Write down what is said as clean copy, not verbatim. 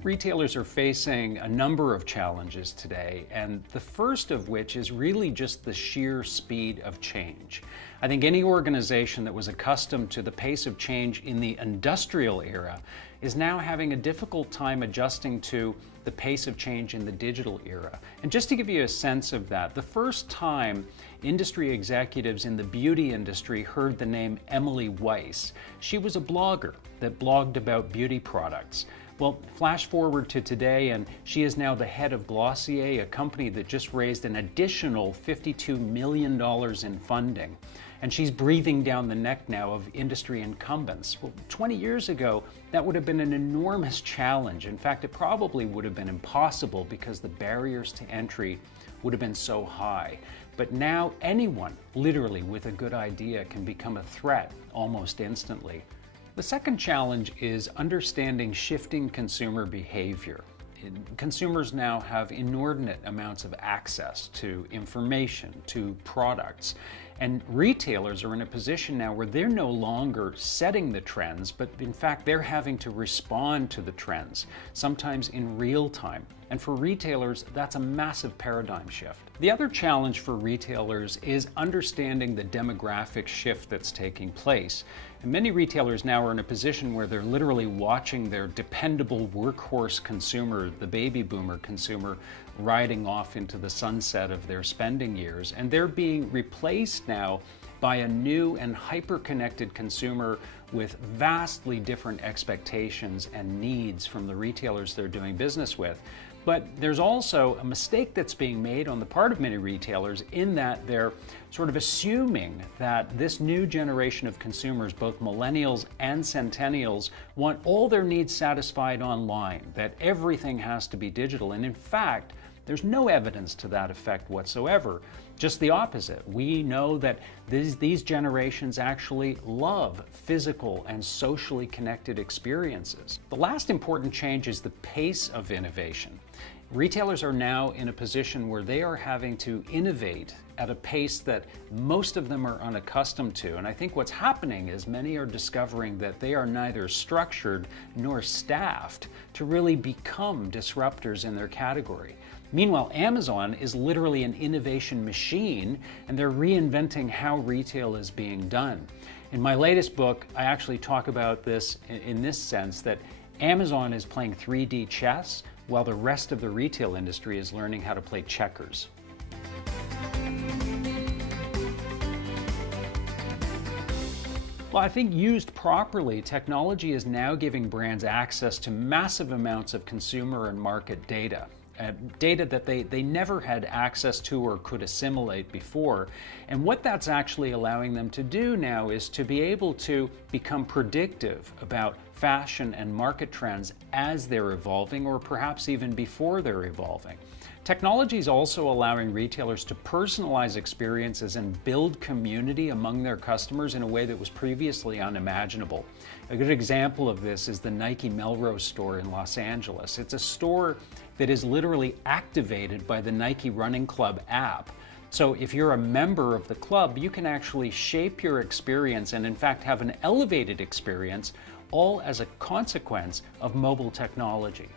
think retailers are facing a number of challenges today, and the first of which is really just the sheer speed of change. I think any organization that was accustomed to the pace of change in the industrial era is now having a difficult time adjusting to the pace of change in the digital era. And just to give you a sense of that, the first time industry executives in the beauty industry heard the name Emily Weiss, she was a blogger that blogged about beauty products. Well, flash forward to today, and she is now the head of Glossier, a company that just raised an additional $52 million in funding. And she's breathing down the neck now of industry incumbents. Well, 20 years ago, that would have been an enormous challenge. In fact, it probably would have been impossible because the barriers to entry would have been so high. But now anyone, literally with a good idea, can become a threat almost instantly. The second challenge is understanding shifting consumer behavior. Consumers now have inordinate amounts of access to information, to products, and retailers are in a position now where they're no longer setting the trends, but in fact they're having to respond to the trends, sometimes in real time. And for retailers, that's a massive paradigm shift. The other challenge for retailers is understanding the demographic shift that's taking place. And many retailers now are in a position where they're literally watching their dependable workhorse consumer, the baby boomer consumer, riding off into the sunset of their spending years. And they're being replaced now by a new and hyper-connected consumer with vastly different expectations and needs from the retailers they're doing business with. But there's also a mistake that's being made on the part of many retailers in that they're sort of assuming that this new generation of consumers, both millennials and centennials, want all their needs satisfied online, that everything has to be digital. And in fact, there's no evidence to that effect whatsoever. Just the opposite. We know that these generations actually love physical and socially connected experiences. The last important change is the pace of innovation. Retailers are now in a position where they are having to innovate at a pace that most of them are unaccustomed to. And I think what's happening is many are discovering that they are neither structured nor staffed to really become disruptors in their category. Meanwhile, Amazon is literally an innovation machine, and they're reinventing how retail is being done. In my latest book, I actually talk about this in this sense, that Amazon is playing 3D chess while the rest of the retail industry is learning how to play checkers. Well, I think used properly, technology is now giving brands access to massive amounts of consumer and market data. Data that they never had access to or could assimilate before. And what that's actually allowing them to do now is to be able to become predictive about fashion and market trends as they're evolving, or perhaps even before they're evolving. Technology is also allowing retailers to personalize experiences and build community among their customers in a way that was previously unimaginable. A good example of this is the Nike Melrose store in Los Angeles. It's a store that is literally activated by the Nike Running Club app. So if you're a member of the club, you can actually shape your experience and in fact have an elevated experience, all as a consequence of mobile technology.